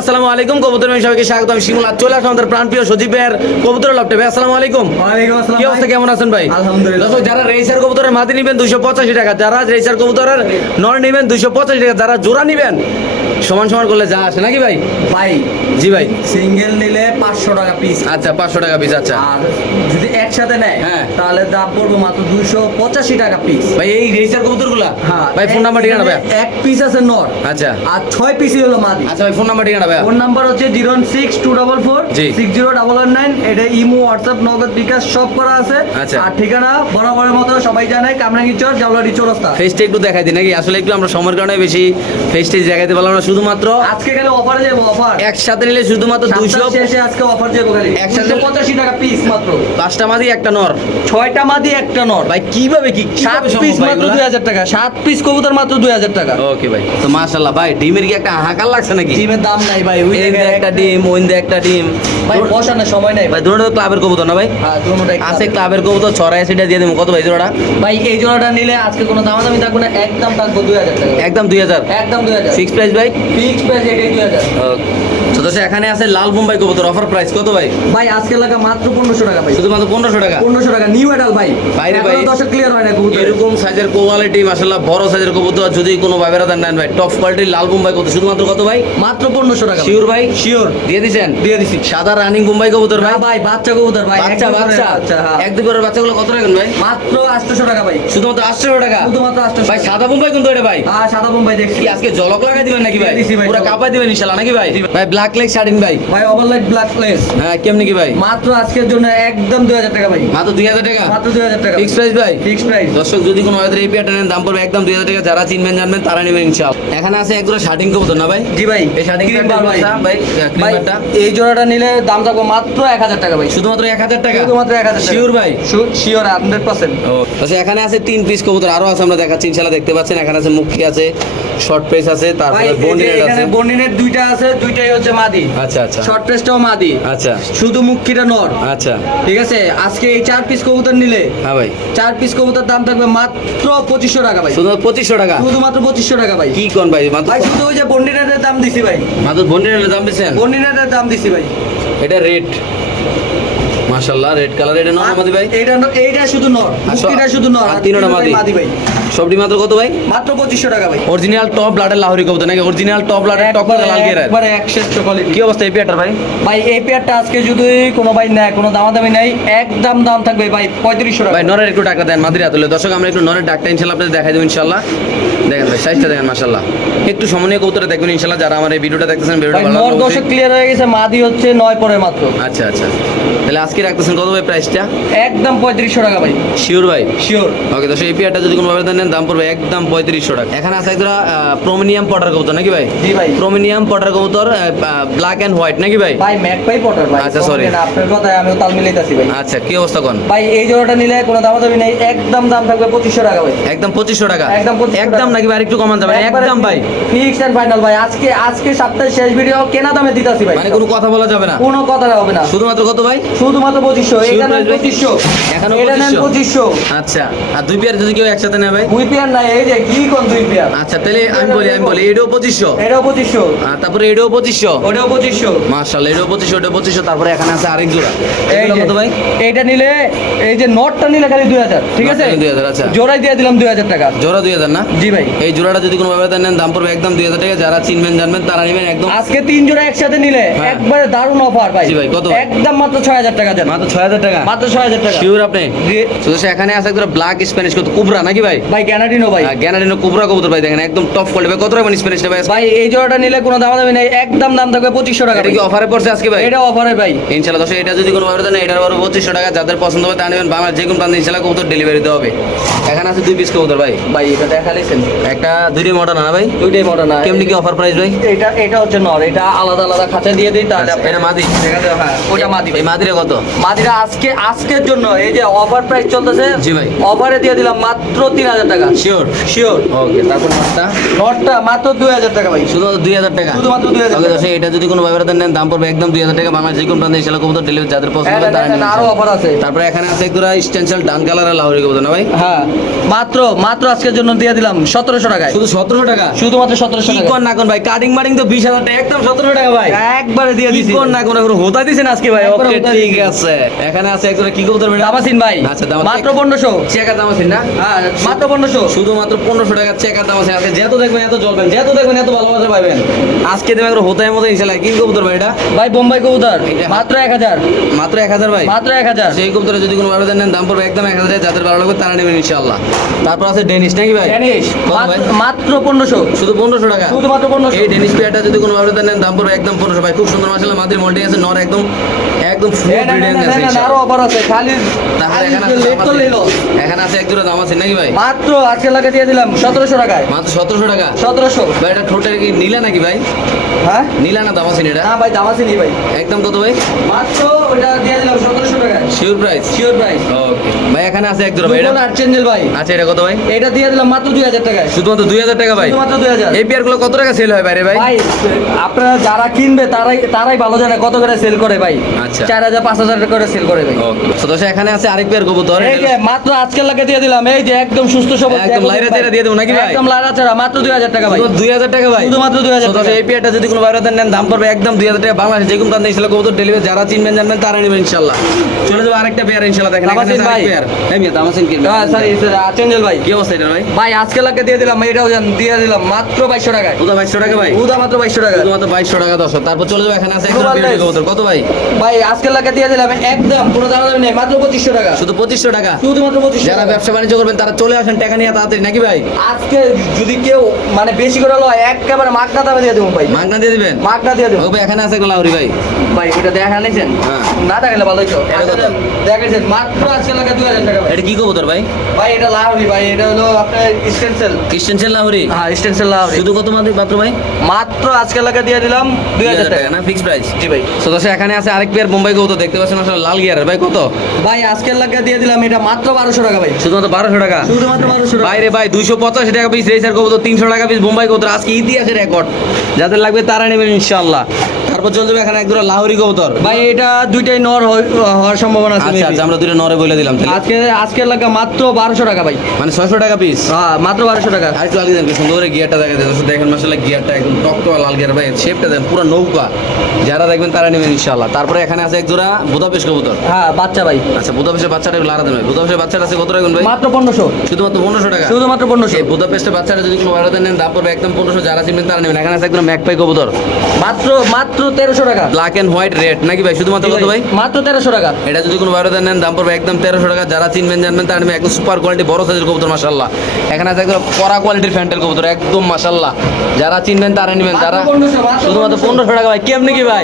আসসালামু আলাইকুম কবুতর ভাই সবাইকে স্বাগত। আমি শিমুল চলে আসলাম আমাদের প্রাণপ্রিয় সজীব ভাইয়ের কবুতর লাভটে ভাই আসসালামু আলাইকুম। কি অবস্থা কেমন আছেন ভাই? আলহামদুলিল্লাহ। যারা রেসার কবুতরের মাদি নেবেন দুইশো পঁচাশি টাকা। যারা রেসার কবুতরের নর নেবেন দুইশো পঁচাশি টাকা। যারা জোড়া নেবেন সমান সমান করলে যা আসে নাকি ভাই? ভাই জি ভাই। সিঙ্গেল নিলে পাঁচশো টাকা পিস আচ্ছা পাঁচশো টাকা পিস আচ্ছা। আর যদি একসাথে নেয় হ্যাঁ। তাহলে দাম পড়বে মাত্র দুইশো পঁচাশি টাকা পিস ভাই এই রেজিস্টার কবুতরগুলা হ্যাঁ ভাই ফোন নাম্বার ঠিকানা ভাই এক পিস আছে নর আচ্ছা। আর ছয় পিসই হলো মাদি। আচ্ছা ভাই ফোন নাম্বার ঠিকানা ভাই ফোন নাম্বার হচ্ছে zero six two double four জি। Six zero double one nine. এটা ইমো হোয়াটসঅ্যাপ নগদ বিকাশ সব করা আছে। আচ্ছা। আর ঠিকানা বরাবরের মতো সবাই জানে কামরাঙ্গি চর জাউলারি চৌরাস্তা। ফেসটা একটু দেখাই দিই নাকি? আসলে একটু আমরা সময়ের কারণে বেশি ফেসটা দেখাইতে পারলাম না শুধুমাত্র আজকে গেলে অফারে যাব অফার একসাথে নিলে শুধুমাত্র দুইশো শেষে আজকে অফার যাব খালি। একসাথে- পঁচাশি টাকা পিস মাত্র। পাঁচটা মাদি একটা নর। ছয়টা মাদি একটা নর। ভাই কীভাবে কি সাত পিস মাত্র দুই হাজার টাকা। সাত পিস কবুতর মাত্র দুই হাজার টাকা। ওকে ভাই তো মাশাল্লাহ ভাই ডিমের কি একটা হাহাকার লাগছে নাকি? ডিমের দাম নাই ভাই ওই একটা ডিম ওই একটা ডিম। ভাই বসানোর সময় নাই ভাই। ভাই দুটো ক্লাবের কবুতর না ভাই? হ্যাঁ আছে ক্লাবের কবুতর ছড়াই সেটা দিয়ে দেবো। কত ভাই জোড়াটা? ভাই এই জোড়াটা নিলে আজকে কোনো দামাদামি থাকবে না একদম থাকব দুই হাজার টাকা। একদম দুই হাজার। একদম দুই হাজার। ফিক্স প্রাইস ভাই? ফিক্স প্রাইস এটাই দুই হাজার দোষে এখানে আছে লাল বোম্বাই কবুতর অফার প্রাইস কত ভাই? ভাই আজকে লাগা মাত্র পনেরোশো টাকা ভাই। শুধুমাত্র পনেরোশো টাকা? পনেরোশো টাকা নিউ এডাল ভাই। বাইরে ভাই। দশ ক্লিয়ার হয় না কবুতর। এরকম সাইজের কোয়ালিটি মাসাল্লাহ বড় সাইজের কবুতর যদি কোনো ভাইবেরা দেন নেন ভাই টপ কোয়ালিটির লাল বোম্বাই কত শুধুমাত্র কত ভাই? মাত্র পনেরোশো টাকা শিওর ভাই? শিওর দিয়ে দিছেন? দিয়ে দিছি। সাদা রানিং বোম্বাই কবুতর ভাই? ভাই বাচ্চা কবুতর ভাই বাচ্চা বাচ্চা। হ্যাঁ। এক দুপুরের বাচ্চাগুলো কত রাখেন ভাই? মাত্র আটশোশো টাকা ভাই। শুধুমাত্র আটশো টাকা? শুধুমাত্র আটশোশো ভাই সাদা বোম্বাই কিন্তু এটা ভাই? হ্যাঁ সাদা বোম্বাই দেখছি। আজকে জলক লাগাই দিবেন নাকি ভাই? পুরো কাপাই দিবেন ইনশাআল্লাহ নাকি ভাই? ভাই ব্ল্যাক শার্টিন ভাই। ভাই ওভারলাইট ব্ল্যাক প্লেস হ্যাঁ কেমনি কি ভাই? মাত্র আজকের জন্য একদম দুই হাজার টাকা ভাই। মাত্র দুই হাজার টাকা? মাত্র দুই হাজার টাকা ফিক্স প্রাইস ভাই? ফিক্স প্রাইস দর্শক যদি কোনো ভাইদের এই পেয়ারটা নেন দাম পড়বে একদম দুই হাজার টাকা যারা চিনবেন জানবেন তারা নেবেন ইনশাআল্লাহ। এখানে আছে কবুতর না ভাই? জি ভাই এই ভাই। ভাই ক্রিমারটা এই জোড়াটা নিলে দাম থাকবে মাত্র এক হাজার টাকা ভাই। শুধুমাত্র এক হাজার টাকা? শুধুমাত্র এক হাজার শিওর ভাই? শিওর হান্ড্রেড পার্সেন্ট আচ্ছা এখানে আছে তিন পিস কবুতর আরও আছে আমরা দেখাচ্ছি ইনশাআল্লাহ দেখতে পাচ্ছেন। এখানে আছে মুখী আছে শর্ট পেস আছে তারপরে বন্ডিনেট আছে। এখানে দুইটা আছে দুইটাই হচ্ছে মাদি। আচ্ছা আচ্ছা। শর্ট প্রেসটাও মাদি। আচ্ছা। শুধু মুখিটা নর। আচ্ছা। ঠিক আছে? আজকে এই চার পিস কবুতর নিলে হ্যাঁ ভাই। চার পিস কবুতর দাম থাকবে মাত্র পঁচিশশো টাকা ভাই। শুধু পঁচিশশো টাকা? শুধুমাত্র পঁচিশশো টাকা ভাই। কি কোন ভাই? ভাই শুধু ওই যে বন্ডিনেটের দাম দিছি ভাই। মাত্র বন্ডিনেটের দাম দিছেন? বন্ডিনেটের দাম দিছি ভাই। এটা রেড মাশাআল্লাহ রেড কালার এটা নন আমাদের ভাই? এইটা এইটা শুধু নর সব- মুখিটা শুধু নর আর তিনোটা মাদি। মাদি ভাই। সবটি মাত্র কত ভাই? মাত্র পঁচিশশো টাকা ভাই। অরিজিনাল টপ ব্লাডের লাহোরি কবুতর নাকি? অরিজিনাল টপ ব্লাডের টপ লাল গেরার একবারে এক শ্রেষ্ঠ কোয়ালিটি কি অবস্থা এই পেয়ারটার ভাই? ভাই এই পেয়ারটা আজকে যদি কোনো ভাই নেয় কোনো দামাদামি নাই একদম দাম থাকবে ভাই পঁয়ত্রিশশো টাকা। ভাই নরের একটু টাকা দেন মাদিরা তুলে দর্শক আমরা একটু নরের ডাকটা ইনশাল্লাহ আপনাদের দেখাই দেবো ইনশাল্লাহ। দেখেন ভাই সাইজটা দেখেন মাশাল্লাহ একটু সমন্বয় কবুতরটা দেখবেন ইনশাল্লাহ। যারা আমার এই ভিডিওটা দেখতেছেন ভিডিওটা ভালো নর লাগলে দশক ক্লিয়ার হয়ে গেছে মাদি হচ্ছে নয় পরে মাত্র। আচ্ছা আচ্ছা। তাহলে আজকে রাখতেছেন কত ভাই প্রাইসটা একদম পঁয়ত্রিশশো টাকা ভাই। শিওর ভাই? শিওর ওকে দর্শক এই পেয়ারটা যদি কোনো ভাবে নেন দাম পড়বে একদম পঁয়ত্রিশশো টাকা। এখানে আছে একটা প্রোমিনিয়াম পটার কবুতর নাকি ভাই? জি ভাই। প্রোমিনিয়াম পটার কবুতর ব্ল্যাক অ্যান্ড হোয়াইট নাকি ভাই? ভাই পাই পটার ভাই। আচ্ছা. না, আপনার কথায় আমিও তাল মিলাইতাছি ভাই। আচ্ছা কি অবস্থা কোন? ভাই এই জোড়াটা নিলে কোনো দামাদামি নাই একদম দাম থাকবে পঁচিশশো টাকা ভাই। একদম পঁচিশশো টাকা? একদম একদম নাকি ভাই একটু কমান যাবে একদম ভাই। ফিক্স এন্ড ফাইনাল ভাই আজকে আজকে সপ্তাহের শেষ ভিডিও কেনা দামে দিতাছি ভাই। মানে কোনো কথা বলা যাবে না? কোনো কথা হবে না। শুধুমাত্র কত ভাই? শুধুমাত্র পঁচিশশো। এটা নেন পঁচিশশো। এটা নেন পঁচিশশো। আচ্ছা আর দুই পেয়ার যদি কেউ একসাথে নেয় ভাই? দুই পেয়ার নাই এই যে কি কোন দুই পেয়ার? আচ্ছা তাহলে আমি বলি আমি বলি এটাও পঁচিশশো। এটাও পঁচিশশো। আর তারপরে এটাও পঁচিশশো। ওটাও পঁচিশশো। এটাও পঁচিশশো ওটাও পঁচিশশো তারপরে এখানে আছে আরেক জোড়া এই কত ভাই? এইটা নিলে এই যে নটটা নিলে খালি দুই হাজার ঠিক আছে? নিলে 2000, আচ্ছা। জোড়াই দিয়ে দিলাম দুই হাজার টাকা। জোড়া দুই হাজার না? জি ভাই। এই জোড়াটা যদি কোনো ভাবে নেন দাম পড়বে একদম দুই হাজার টাকা। যারা চিনবেন জানবেন তারা নেবেন একদম আজকে তিন জোড়া একসাথে নিলে হ্যাঁ। একবারে দারুণ অফার ভাই। জি ভাই, কত একদম মাত্র ছয় হাজার টাকা দেন। মাত্র ছয় হাজার টাকা? মাত্র ছয় হাজার টাকা। শিওর আপনি? এখানে আছে একটা ব্ল্যাক স্প্যানিশ কত কুবরা নাকি ভাই? ভাই ক্যানাডিনো ভাই। জ্ঞানারিনো কুবরা কবুতর ভাই দেখেন একদম টপ কোয়ালিটি ভাই কত রাখবেন স্প্যানিশটা ভাই? ভাই এই জোড়াটা নিলে কোনো দামাদামি নেই একদম দাম থাকবে পঁচিশশো টাকা এটা কি অফারে পড়ছে আজকে ভাই? এটা অফারে ভাই। ইনশাল্লাহ দশ এটা যদি কোনো ভাবে দেন এটার বড় পঁচিশশো টাকা যাদের পছন্দ হবে তা নেবেন। বাংলার যে কোনো প্রান্তে ইনশাল্লাহ কবুতর ডেলিভারি দেওয়া হবে। এখানে আছে দুই পিস কবুতর ভাই। ভাই এটা দেখা লিখছেন একটা দুইটি মডার্ন না ভাই? দুইটাই মডার্ন কেমনি কি অফার প্রাইস ভাই? এটা এটা হচ্ছে নর এটা আলাদা আলাদা খাঁচা দিয়ে দিই তাহলে আচ্ছা, এটা মাদি? দেখা যাবে, হ্যাঁ ওটা মাদি। ভাই এই মাদিরা কত? মাদিরা আজকে আজকের জন্য এই যে অফার প্রাইস চলতেছে জি ভাই। অফারে দিয়ে দিলাম মাত্র তিন হাজার টাকা। শিওর শিওর ওকে তারপর নটটা? নটটা মাত্র দুই হাজার টাকা ভাই। শুধু দুই হাজার টাকা? শুধুমাত্র 2000 ওকে টাকা। এটা যদি কোনো নেন দাম পড়বে একদম দুই হাজার টাকা। যে কোনো প্রান্তে ইনশাল্লাহ কবুতর ডেলিভারি যাদের পছন্দ হবে তারা নেবেন আরও অফার আছে। তারপরে এখানে আছে স্টেনশাল ডান কালারের লাহোরি কবুতর না ভাই? হ্যাঁ মাত্র মাত্র আজকের জন্য দিয়ে দিলাম সতেরোশো টাকায়। শুধু সতেরোশো টাকা? শুধুমাত্র সতেরোশো টাকা। না কোন ভাই কাটিং মাটিং তো বিশ হাজার টাকা একদম সতেরোশো টাকা ভাই। একবারে দিয়ে কি দিছি। কর না কোন হোতা আজকে ভাই ওকে হোতা ঠিক আছে। এখানে আছে একদুরা কি কবুতর ভাই দামাসিন ভাই। আচ্ছা, দামাসিন। মাত্র পনেরোশো। চেকার দাম আছে না? হ্যাঁ মাত্র পনেরোশো। শুধুমাত্র পনেরোশো টাকা চেকার দাম আছে আজকে যত দেখবেন এত চলবেন যত দেখবেন এত ভালোবাসা পাবেন আজকে দেবে একবার হোতায় মতো ইনশাল্লাহ। কি কবুতর ভাই এটা? ভাই বোম্বাই কবুতর। মাত্র এক হাজার। মাত্র এক হাজার ভাই? মাত্র এক হাজার। সেই কবুতরে যদি কোনো আবেদন নেন দাম পড়বে একদম এক হাজার যাদের ভালো লাগবে তারা নেবেন ইনশাল্লাহ। তারপর আছে ডেনিস নাকি ভাই? ভাই? মাত্র- মাত্র পনেরোশো। শুধু পনেরোশো টাকা? শুধুমাত্র পনেরোশো। এই ডেনিস পেয়ারটা যদি কোনো আবেদন নেন দাম পড়বে একদম পনেরোশো। ভাই খুব সুন্দর মাসাল্লাহ মাদির মল্টি আছে নর একদম একদম আরও অফার আছে খালি এখানে আছে এক জোড়া দাম আছে নাকি ভাই? মাত্র আজকে লাগে দিয়ে দিলাম সতেরোশো টাকায়। মাত্র সতেরোশো টাকা? সতেরোশো। ভাই এটা ঠোঁটের কি নীলা নাকি ভাই? হ্যাঁ? নীলা না দাম আছে এটা ভাই দাম আছে নি ভাই। একদম কত ভাই? মাত্র ওটা দিয়ে দিলাম সতেরোশো টাকায়। Sure price sure price okay ভাই এখানে আছে এক জোড়া ভাই এটা? আর্চেঞ্জেল ভাই। আচ্ছা এটা কত ভাই? এটা দিয়ে দিলাম মাত্র দুই হাজার টাকায়। শুধুমাত্র দুই হাজার টাকা ভাই? শুধুমাত্র দুই হাজার। এই পেয়ারগুলো কত টাকা সেল হয় বাইরে ভাই? আপনারা যারা কিনবে তারাই তারাই ভালো জানে কত করে সেল করে ভাই। আচ্ছা। চার হাজার পাঁচ হাজার করে সেল করে ভাই তো এখানে আছে আরেক পেয়ার কবুতর। এই যে মাত্র আজকের লাগে দিয়ে দিলাম। এই যে একদম সুস্থ সবল একদম লাইরা চাইরা দিয়ে দেবো নাকি ভাই? একদম লাইরা চাইরা মাত্র দুই হাজার টাকা ভাই। দুই হাজার টাকা ভাই? শুধুমাত্র 2000 তো দর্শক, টাকা। এই পেয়ারটা যদি কোনো বাইরে নেন দাম পড়বে একদম দুই হাজার টাকা। বাংলাদেশ যে কোনো প্রান্তে ইনশাল্লাহ কবুতর ডেলিভারি যারা চিনবেন জানবেন তারা নেবেন ইনশাল্লাহ। চলে যাব আরেকটা পেয়ার ইনশাল্লাহ দেখেন ভাই। এই মিয়া হ্যাঁ সরি আর্চেঞ্জেল ভাই। কি অবস্থা এটা ভাই? ভাই আজকে লাগে দিয়ে দিলাম এটাও জান দিয়ে দিলাম মাত্র বাইশশো টাকায়। উদা বাইশশো টাকা ভাই? উদা মাত্র বাইশশো টাকা। বাইশশো টাকা দর্শক। তারপর চলে যাব এখানে আছে। কবুতর। কত ভাই? ভাই আজকে লাগে দিয়ে দিলাম একদম কোনো দাম দাম নেই মাত্র পঁচিশশো টাকা। শুধু পঁচিশশো টাকা? শুধুমাত্র পঁচিশশো যারা ব্যবসা বাণিজ্য করবেন তারা চলে আসেন টাকা নিয়ে তাড়াতাড়ি নাকি ভাই? আজকে যদি কেউ মানে বেশি করে লয় একেবারে মাগনা দামে দিয়ে দেবো ভাই। মাগনা দিয়ে দিবেন? মাগনা দিয়ে দেবো। ভাই এখানে আছে একটা লাউরি ভাই। ভাই এটা দেখা নিয়েছেন? হ্যাঁ। না দেখালে ভালো এটা কত? দেখেছেন মাত্র আজকে লাগে দুই হাজার টাকা এটা কি কবুতর ভাই? ভাই এটা লাহরি ভাই এটা হলো আপনার স্টেনসেল ক্রিশ্চিয়ান লাউরি? হ্যাঁ স্টেনসেল লাহরি শুধু কত মাত্র মাত্র ভাই? মাত্র আজকে লাগে দিয়ে দিলাম দুই হাজার টাকা। না? ফিক্স প্রাইস জি ভাই। তো এখানে আছে আরেক পেয়ার মুম্বাই কত দেখতে পাচ্ছেন আসলে লাল গিয়ারের? ভাই কত? ভাই আজকের লাগা দিয়ে দিলাম এটা মাত্র বারোশো টাকা ভাই। শুধুমাত্র বারোশো টাকা? শুধুমাত্র বারোশো টাকা। বাইরে ভাই দুইশো পঁচাশি টাকা পিস রেসার কবুতর তিনশো টাকা পিস মুম্বাই কবুতর আজকে ইতিহাসের রেকর্ড যাদের লাগবে তারা নেবেন ইনশাল্লাহ তারপর চলে যাবে এখানে একদম লাহোরি কবুতর। ভাই এটা দুইটাই নর হওয়ার সম্ভাবনা আছে আচ্ছা আচ্ছা আমরা দুটো নরে বলে দিলাম। আজকে আজকের লাগে মাত্র বারোশো টাকা ভাই। মানে ছয়শো টাকা পিস হ্যাঁ মাত্র বারোশো টাকা। আর একটু আগে দেখেন সুন্দর করে গিয়ারটা দেখা যায়। দেখেন মাসাল্লাহ গিয়ারটা একদম টকটকা লাল গিয়ার ভাই। শেপটা দেখেন পুরো নৌকা। যারা দেখবেন তারা নেবেন ইনশাল্লাহ তারপরে এখানে আছে এক জোড়া বুদাপেশ কবুতর। হ্যাঁ বাচ্চা ভাই। আচ্ছা বুদাপেশের বাচ্চাটা একটু লাড়া দেন ভাই বুদাপেশের বাচ্চাটা আছে কত রাখবেন ভাই? মাত্র পনেরোশো। শুধুমাত্র পনেরোশো টাকা? শুধুমাত্র পনেরোশো। এই বুদাপেস্টের বাচ্চাটা যদি ভাড়াতে নেন দাম পড়বে একদম পনেরোশো যারা চিনবেন তারা নেবেন। এখানে আছে একদম ম্যাকপাই কবুতর। মাত্র মাত্র তেরোশো টাকা। ব্ল্যাক অ্যান্ড হোয়াইট রেড নাকি ভাই শুধুমাত্র কত ভাই মাত্র তেরোশো টাকা। এটা যদি কোনো ভাড়াতে নেন দাম পড়বে একদম তেরোশো টাকা। যারা চিনবেন জানবেন তারা নেবেন একদম সুপার কোয়ালিটি বড় সাইজের কবুতর মাসাল্লাহ এখানে আছে একদম কড়া কোয়ালিটির ফ্যান্টেল কবুতর একদম মাসাল্লাহ যারা চিনবেন তারা নেবেন। যারা মাত্র 1500, মাত্র শুধুমাত্র 1500 পনেরোশো টাকা ভাই কেমনি কি ভাই?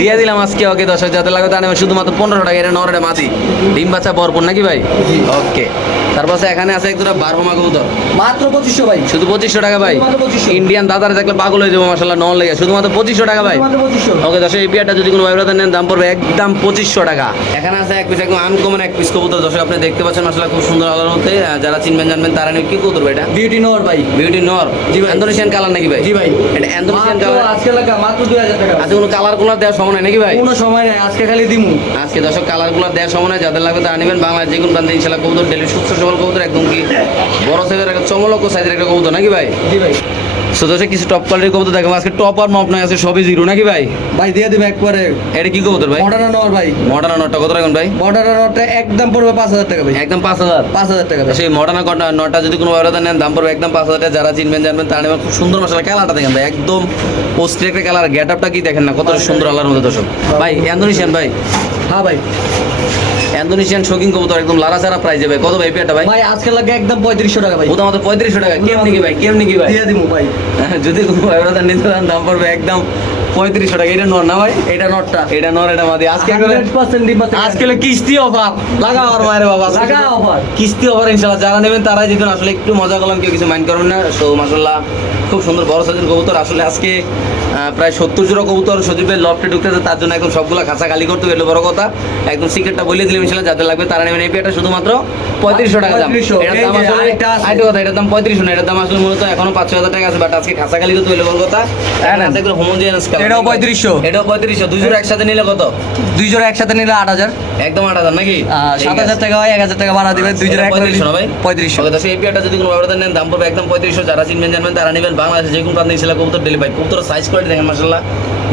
দিয়ে দিলাম আজকে ওকে দশ যাতে লাগবে তারা শুধুমাত্র পনেরোশো টাকা। এটা নরডে মাদি। ডিম বাচ্চা ভরপুর নাকি ভাই? ওকে তারপর এখানে আছে একদম বারহমা কবুতর। মাত্র পঁচিশশো ভাই। শুধু পঁচিশশো টাকা ভাই। ইন্ডিয়ান দাদারা দেখলে পাগল হয়ে যাব মাসাল্লাহ নন লেগে। শুধুমাত্র পঁচিশশো টাকা ভাই। ওকে দর্শক এই পেয়ারটা যদি কোনো ভাইব্রাতে নেন দাম পড়বে একদম পঁচিশশো টাকা। এখানে আছে এক পিস একদম আনকমন এক পিস কবুতর। দর্শক আপনি দেখতে পাচ্ছেন আসলে খুব সুন্দর আলোর মধ্যে যারা চিনবেন জানবেন তারা নিয়ে কি কবুতর এটা? বিউটি নোর ভাই। বিউটি নর জি ভাই। ইন্দোনেশিয়ান কালার নাকি ভাই? জি ভাই। এটা ইন্দোনেশিয়ান কালার আজকে লাগা মাত্র দুই হাজার টাকা। আজকে কোনো কালার কুলার দেওয়ার সময় নাই নাকি ভাই? কোনো সময় নাই আজকে খালি দিমু। আজকে দর্শক কালারগুলো দেওয়ার সময় নাই যাদের লাগবে তারা নেবেন। বাংলার যে কোনো প্রান্তে ইনশাল্লাহ কবুতর ডেলি সুস্থ সবল কবুতর একদম কি বড় সাইজের একটা চমলক সাইজের একটা কবুতর নাকি ভাই? জি ভাই। কিছু টপ কোয়ালিটির কবুতর দেখাবো। আজকে টপ আর মপ নয় আছে সবই জিরো নাকি ভাই? ভাই দিয়ে দিবে একবারে। এটা কি কবুতর ভাই? মডার্ন নোর ভাই। মডার্ন নটটা কত রাখবেন ভাই? মডার্ন নোরটা একদম পড়বে পাঁচ হাজার টাকা ভাই। একদম পাঁচ হাজার? পাঁচ হাজার টাকা সেই মডার্ন নটা যদি কোনো ব্যবহার নেন দাম পড়বে একদম পাঁচ হাজার টাকা। যারা চিনবেন জানবেন তারা নেবেন। খুব সুন্দর মশলা খেলাটা দেখেন ভাই। একদম পোস্টে একটা কালার গেট আপটা কি দেখেন না? কত সুন্দর আল্লাহর মধ্যে দর্শক। ভাই। ইন্দোনেশিয়ান ভাই। হ্যাঁ ভাই। ইন্দোনেশিয়ান শোকিং কবুতর একদম লারা সারা প্রাইস যাবে কত ভাই পেটা ভাই? ভাই আজকে লাগে একদম পঁয়ত্রিশশো টাকা ভাই। ওটা আমাদের পঁয়ত্রিশশো টাকা। কেমনি কি ভাই? কেমনি কি ভাই? দিয়ে দিমু ভাই। যদি কোনো ওরা নিতে দাম পড়বে একদম পঁয়ত্রিশশো টাকা এটা নর না ভাই? এটা নটটা এটা নর এটা মাদি। আজকে আজকে কিস্তি অফার লাগাও আর মায়ের বাবা আজকে লাগা offer। কিস্তি অফার ইনশাল্লাহ যারা নেবেন তারাই জিতুন। আসলে একটু মজা করলাম কেউ কিছু মাইন্ড করবেন না। তো মাসাল্লাহ খুব সুন্দর বড় সাইজের কবুতর। আসলে আজকে প্রায় সত্তর জোড়া কবুতর সজীবের লফটে ঢুকতেছে। তার জন্য একদম সবগুলো খাঁচা খালি করতে গেলে বড় কথা। একদম সিক্রেটটা বলে দিলাম ইনশাল্লাহ যাদের লাগবে তারা নেবেন। এই পেয়ারটা শুধুমাত্র পঁয়ত্রিশশো টাকা দাম। 3500 এটার দাম আসলে আরেকটা। কথা এটার দাম পঁয়ত্রিশশো না এটার দাম আসলে মূলত এখনও পাঁচ হাজার টাকা আছে। বাট আজকে খাঁচা খালি করতে গেলে বড় কথা। হ্যাঁ, না। এটাও 3500 এটাও পঁয়ত্রিশশো। দুই জোড়া একসাথে নিলে কত? দুই জোড়া একসাথে নিলে আট হাজার। একদম আট হাজার নাকি? সাত হাজার টাকা হয় এক হাজার টাকা ভাড়া দেবে দুই জোড়া পঁয়ত্রিশশো না ভাই? পঁয়ত্রিশশো। এই পেয়ারটা যদি কোনো ব্যবহার নেন দাম পড়বে একদম পঁয়ত্রিশশো। যারা চিনবেন জানবেন তারা নেবেন বাংলাদেশে যে কোনো প্রান্তে ছিল কবুতর ডেলিভারি কবুতর সাইজ কোয়ালিটি দেখেন মাসাল্লাহ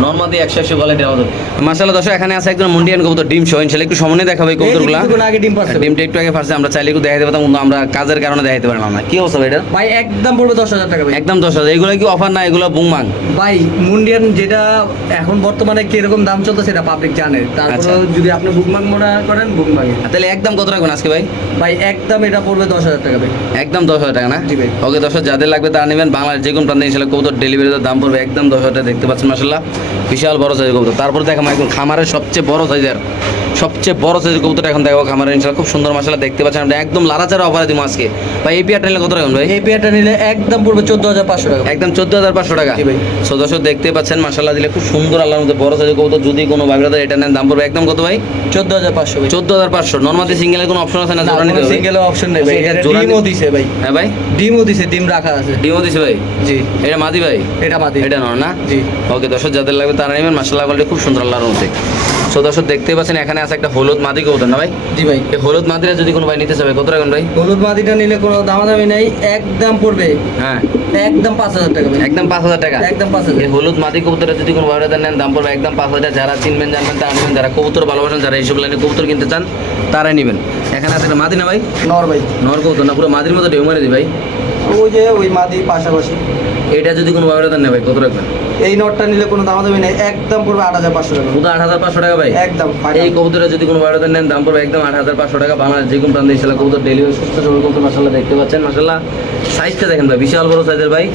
নর্মাল দিয়ে একশো একশো কোয়ালিটি আমাদের মাসাল্লাহ দর্শক এখানে আছে একজন মুন্ডিয়ান কবুতর ডিম শো ইনশাল্লাহ একটু দেখাবে এই কবুতরগুলা। আগে ডিম পাচ্ছে। ডিমটা একটু আগে ফার্স্টে আমরা চাইলে একটু দেখাতে পারতাম কিন্তু আমরা কাজের কারণে দেখাতে পারলাম না। কি অবস্থা ভাই এটা? ভাই একদম পড়বে দশ হাজার টাকা একদম দশ হাজার। এগুলো কি অফার না এগুলো বুংমাং ভাই মুন্ডিয়ান যেটা এখন বর্তমানে কীরকম দাম চলছে সেটা পাবলিক জানে। তারপরে আচ্ছা। যদি আপনি বুকমাং মনে করেন বুকমাং তাহলে একদম কত রাখবেন আজকে ভাই? ভাই একদম এটা পড়বে দশ হাজার টাকা ভাই। একদম দশ হাজার টাকা না? জি ভাই। ওকে দশ হাজার যাদের লাগবে তারা নেবেন। বাংলার যে কোনো প্রান্তে ইনশাল্লাহ কবুতর ডেলিভারির দাম পড়বে একদম দশ হাজার টাকা। দেখতে পাচ্ছেন মাসাল্লাহ বিশাল বড় সাইজের কবুতর। তারপরে দেখাম একদম খামারের সবচেয়ে বড় সাইজের সবচেয়ে বড় সাইজের কবুতর এখন দেখো খামারের ইনশাল্লাহ খুব সুন্দর মাসাল্লাহ দেখতে পাচ্ছেন। আমরা একদম লারাচারা অফারে দিব আজকে। ভাই এই পিয়ারটা নিলে কত রাখুন ভাই? এই পেয়ারটা নিলে একদম পড়বে চোদ্দ হাজার পাঁচশো টাকা। একদম চোদ্দ হাজার পাঁচশো টাকা। জি ভাই। সো দর্শক দেখতে পাচ্ছেন মাসাল্লাহ দিলে খুব সুন্দর আল্লাহর মধ্যে বড় সাইজের কবুতর। যদি কোনো ভাবিরাদের এটা নেন দাম পড়বে একদম কত ভাই? চোদ্দ হাজার পাঁচশো চোদ্দ হাজার পাঁচশো। নর্মালি সিঙ্গেলের কোনো অপশন আছে না? জোড়া নিতে? সিঙ্গেল অপশন নেই ভাই। আচ্ছা, এটা ডিমও দিছে ভাই। হ্যাঁ ভাই? ডিমও দিছে ডিম রাখা আছে। ডিমও দিছে ভাই? জি। এটা মাদি ভাই? এটা মাদি। এটা নয় না? জি। ওকে দর্শক যাদের লাগবে তারা নেবেন। মাসাল্লাহ কোয়ালিটি খুব সুন্দর আল্লাহর মধ্যে। সো দর্শক দেখতেই পাচ্ছেন এখানে আছে একটা হলুদ মাদি কবুতর না ভাই? জি ভাই। এই হলুদ মাদিরা যদি কোনো ভাই নিতে চাবে কত রাখবেন ভাই? হলুদ মাদিটা নিলে কোনো দামাদামি নেই একদম পড়বে। হ্যাঁ। একদম পাঁচ হাজার টাকা একদম পাঁচ হাজার টাকা। একদম পাঁচ হাজার। হলুদ মাদি কবুতরের যদি কোনো ভাইরাদার নেন দাম পড়বে একদম পাঁচ হাজার। যারা চিনবেন জানবেন তারা নেবেন যারা কবুতর ভালোবাসেন যারা এইসব লাইনে কবুতর কিনতে চান তারাই নেবেন। এখানে আছে একটা মাদি না ভাই? নর ভাই। নর কবুতর না পুরো মাদির মতো ঢেউ মারি দি ভাই। ওই যে ওই মাদি পাশাপাশি। এটা যদি কোনো নেয় ভাই কত রাখবেন? এই নটটা নিলে কোনো দামাদামি নেই একদম পড়বে আট হাজার পাঁচশো টাকা। শুধু আট হাজার পাঁচশো টাকা ভাই? একদম এই কবুতরের যদি কোনো ভাইরাদার নেন দাম পড়বে একদম আট হাজার পাঁচশো টাকা। বাংলাদেশ যে কোনো প্রান্তে ইনশাল্লাহ কবুতর ডেলিভারি সুস্থ সবল কবুতর মাসাল্লাহ দেখতে পাচ্ছেন। মাসাল্লাহ সাইজটা দেখেন ভাই বিশাল বড় সাইজের ভাই।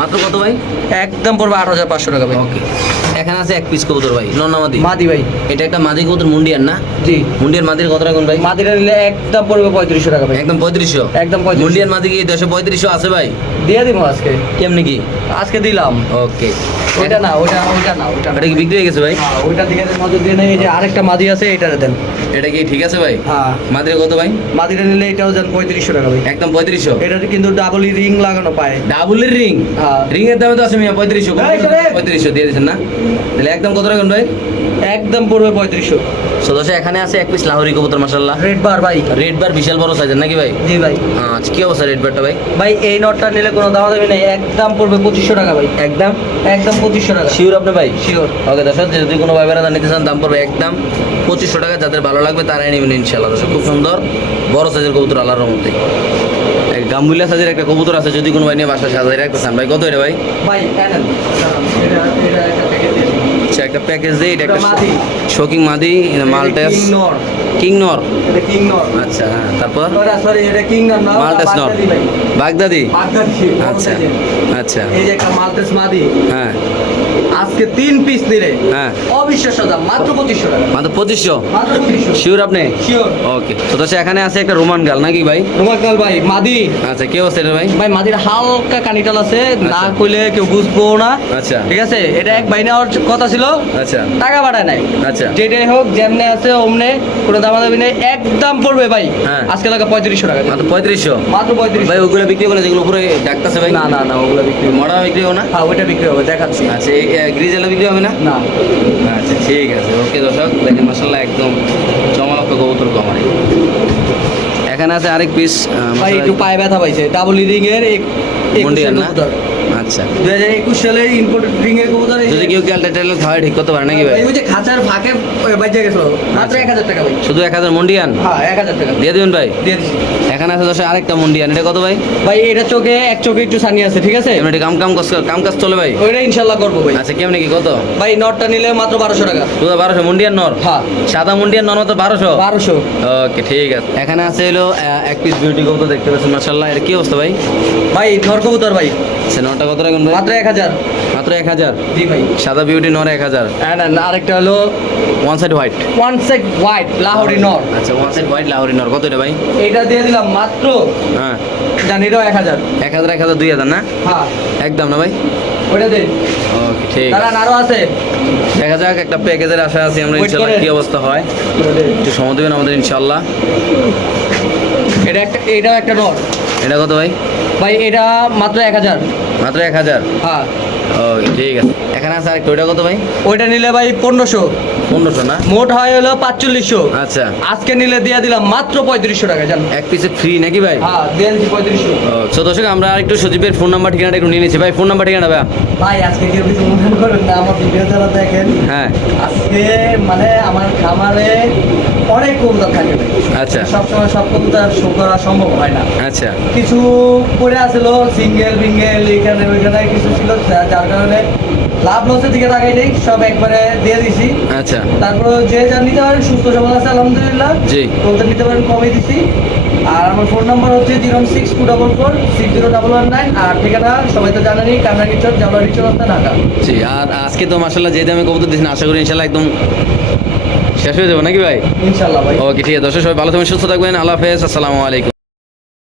মাত্র কত ভাই? একদম পড়বে আট হাজার পাঁচশো টাকা ভাই। ওকে এখানে আছে এক পিস কবুতর ভাই নন্নামাদি মাদি ভাই। এটা একটা মাদি কবুতর মুন্ডিয়ান না? জি। মুন্ডিয়ান মাদির কত রাখুন ভাই? মাদিটা নিলে একদম পড়বে পঁয়ত্রিশশো টাকা ভাই। একদম পঁয়ত্রিশশো? একদম মুন্ডিয়ান মাদি কি দেশে পঁয়ত্রিশশো আছে ভাই? দিয়ে দিব আজকে। কেমনি কি? আজকে দিলাম। ওকে। ওইটা না ওইটা ওইটা না ওইটা না। এটা কি বিক্রি হয়ে গেছে ভাই? হ্যাঁ, ওইটার দিকে নজর দিয়ে নেই যে আরেকটা মাদি আছে এটা দেন। এটা কি ঠিক আছে ভাই? হ্যাঁ। মাদির কত ভাই? মাদিটা নিলে এটাও দেন পঁয়ত্রিশশো টাকা ভাই। একদম পঁয়ত্রিশশো? এটাতে কিন্তু ডাবল রিং লাগানো পায়। ডাবলের রিং হ্যাঁ। রিং এর দামে তো আছে মিয়া পঁয়ত্রিশশো। পঁয়ত্রিশশো দিয়ে দিচ্ছেন না? তাহলে একদম কত রাখুন ভাই? একদম পড়বে পঁয়ত্রিশশো। সদস্য এখানে আছে এক পিস লাহোরি কবুতর মাসাল্লাহ রেড বার ভাই। রেড বার বিশাল বড় সাইজের নাকি ভাই? জি ভাই। আচ্ছা কি অবস্থা রেড বারটা ভাই? ভাই এই নটটা নিলে কোনো দাম দামি নেই। একদম পড়বে পঁচিশশো টাকা ভাই। একদম? একদম পঁচিশশো টাকা। শিওর আপনি ভাই? শিওর ওকে দর্শক যদি কোনো ভাই বেড়াদার নিতে চান দাম পড়বে একদম পঁচিশশো টাকা। যাদের ভালো লাগবে তারাই নেবেন ইনশাল্লাহ দর্শক খুব সুন্দর বড় সাইজের কবুতর আল্লাহর মধ্যে গাম্বুলিয়া সাইজের একটা কবুতর আছে যদি কোনো ভাই নিয়ে বাসা সাজাই রাখতে চান ভাই কত এটা ভাই? ভাই আচ্ছা একটা প্যাকেজ দিয়ে এটা একটা শোকিং মাদি। মালটেস কিং নর কিং নর এটা কিং আচ্ছা হ্যাঁ তারপর? সরি এটা কিং নর না মালটেস নর বাগদাদি বাগদাদি? বাগদাদি আচ্ছা আচ্ছা। এই যে একটা মালটেস মাদি। হ্যাঁ। আজকে তিন পিস নিলে হ্যাঁ। অবিশ্বাস্য দাম মাত্র পঁচিশশো টাকা। মাত্র পঁচিশশো? শিওর আপনি? শিওর ওকে তো দর্শক এখানে আছে একটা রোমান গাল নাকি ভাই? রুমাকাল ভাই মাদি। আচ্ছা কি অবস্থা এটা ভাই? ভাই মাদির হালকা কানিটাল আছে না আচ্ছা। কইলে কেউ বুঝব না। আচ্ছা। ঠিক আছে? এটা এক ভাই নেওয়ার কথা ছিল। আচ্ছা। টাকা বাড়ায় নাই। আচ্ছা। যেটাই হোক যেমনে আছে অমনে কোনো দামাদামি নেই। একদম পড়বে ভাই। হ্যাঁ। আজকে লাগা পঁয়ত্রিশশো টাকা। মাত্র পঁয়ত্রিশশো? মাত্র পঁয়ত্রিশ ভাই ওগুলো বিক্রি করে যেগুলো উপরে ডাকতেছে ভাই? না না না ওগুলো বিক্রি মরা বিক্রি হবে না। হ্যাঁ ওইটা বিক্রি হবে দেখাচ্ছি। আচ্ছা এই গ্রিজেলা বিক্রি হবে না? না। আচ্ছা ঠিক আছে ওকে দর্শক দেখেন মাসাল্লাহ একদম চমলক্ষ কবুতর কমারে। এখানে আছে আরেক পিস ভাই একটু পায়ে ব্যথা পাইছে। ডাবল ইডিং এর এক- একুশের না। আচ্ছা। দুই হাজার একুশ সালের ইম্পোর্টেড রিং এর কবুতর যদি কেউ ক্যালটা টেলে খাওয়াই ঠিক করতে পারে নাকি ভাই? ওই যে খাঁচার ফাঁকে বাজে গেছিল। মাত্র আচ্ছা। এক হাজার টাকা ভাই। শুধু এক হাজার মন্ডিয়ান? হ্যাঁ এক হাজার টাকা। দিয়ে দিবেন ভাই? দিয়ে দিচ্ছি এখানে আছে দর্শক আরেকটা মন্ডিয়ান। এটা কত ভাই? ভাই এটা চোখে এক চোখে একটু সানি আছে ঠিক আছে? এমনি কাম কাম কাজ কাম কাজ চলে ভাই? ওইটা ইনশাল্লাহ করব ভাই। আচ্ছা কেমনি কি কত? ভাই নটটা নিলে মাত্র বারোশো টাকা। শুধু বারোশো মন্ডিয়ান নর হ্যাঁ। সাদা মন্ডিয়ান নর তো বারোশো? বারোশো। ওকে ঠিক আছে। এখানে আছে হলো এক পিস বিউটি কবুতর দেখতে পাচ্ছেন মার্শাল্লাহ এটা কি অবস্থা ভাই? ভাই নর কবুতর ভাই। নটা কত রাখুন মাত্র এক হাজার। মাত্র এক হাজার? জি ভাই। সাদা বিউটি নর এক হাজার। হ্যাঁ না, আরেকটা হলো one side white one set white Lahori নর। আচ্ছা ওয়ান সাইড হোয়াইট লাহোরি নর। কত এটা ভাই? এটা দিয়ে দিলাম মাত্র হ্যাঁ। জানি এটাও এক হাজার। এক হাজার এক হাজার দুই হাজার না? হ্যাঁ। একদম না ভাই? ওইটা দে। ওকে ঠিক আরও আছে। দেখা যাক একটা প্যাকেজের আশা আছি আমরা Wait ইনশাল্লাহ কি অবস্থা হয়। একটু সময় দেবেন আমাদের ইনশাল্লাহ এটা একটা এটাও একটা নট এটা কত ভাই? ভাই এটা মাত্র এক হাজার। মাত্র এক হাজার? হ্যাঁ। ও ঠিক আছে। এখানে আছে আরেকটা ওইটা কত ভাই? ওইটা নিলে ভাই পনেরোশো। পনেরোশো না? মোট হয় হলো পাঁচচল্লিশশো। আচ্ছা। আজকে নিলে দিয়ে দিলাম মাত্র পঁয়ত্রিশশো টাকা জান এক পিসে ফ্রি নাকি ভাই? হ্যাঁ দিয়ে দিচ্ছি পঁয়ত্রিশশো। ও তো দর্শক আমরা একটু সজীবের ফোন নাম্বার ঠিকানাটা একটু নিয়ে নিচ্ছি। ভাই ফোন নাম্বার ঠিকানা ভাই? ভাই আজকে কেউ কিছু মনে করেন না আমার ভিডিও যারা দেখেন হ্যাঁ। আজকে মানে আমার খামারে অনেক থাকে ভাই। আচ্ছা। সবসময় সব কবুতর শো করা সম্ভব হয় না। আচ্ছা। কিছু পড়ে আসলো সিঙ্গেল বিঙ্গেল এখানে ওইখানে কিছু ছিল যার কারণে লাভ লসের দিকে তাকাই নেই সব একবারে দিয়ে দিছি। আচ্ছা। তারপরে যে যা নিতে পারেন সুস্থ সবল আছে আলহামদুলিল্লাহ। জি। কবুতর নিতে পারেন কমে দিছি। আর আমার ফোন নাম্বার হচ্ছে zero six two double four six zero double one nine. আর ঠিকানা সবাই তো জানেনই কান্নাকি চর জামারি চর ঢাকা। জি আর আজকে তো মাসাল্লাহ যে দামে কবুতর দিচ্ছেন আশা করি ইনশাল্লাহ একদম শেষ হয়ে যাব নাকি ভাই? ইনশাল্লাহ ভাই। ওকে ঠিক আছে। দর্শক সবাই ভালো থাকবেন সুস্থ থাকবেন। আল্লাহ হাফেজ। আসসালামু আলাইকুম।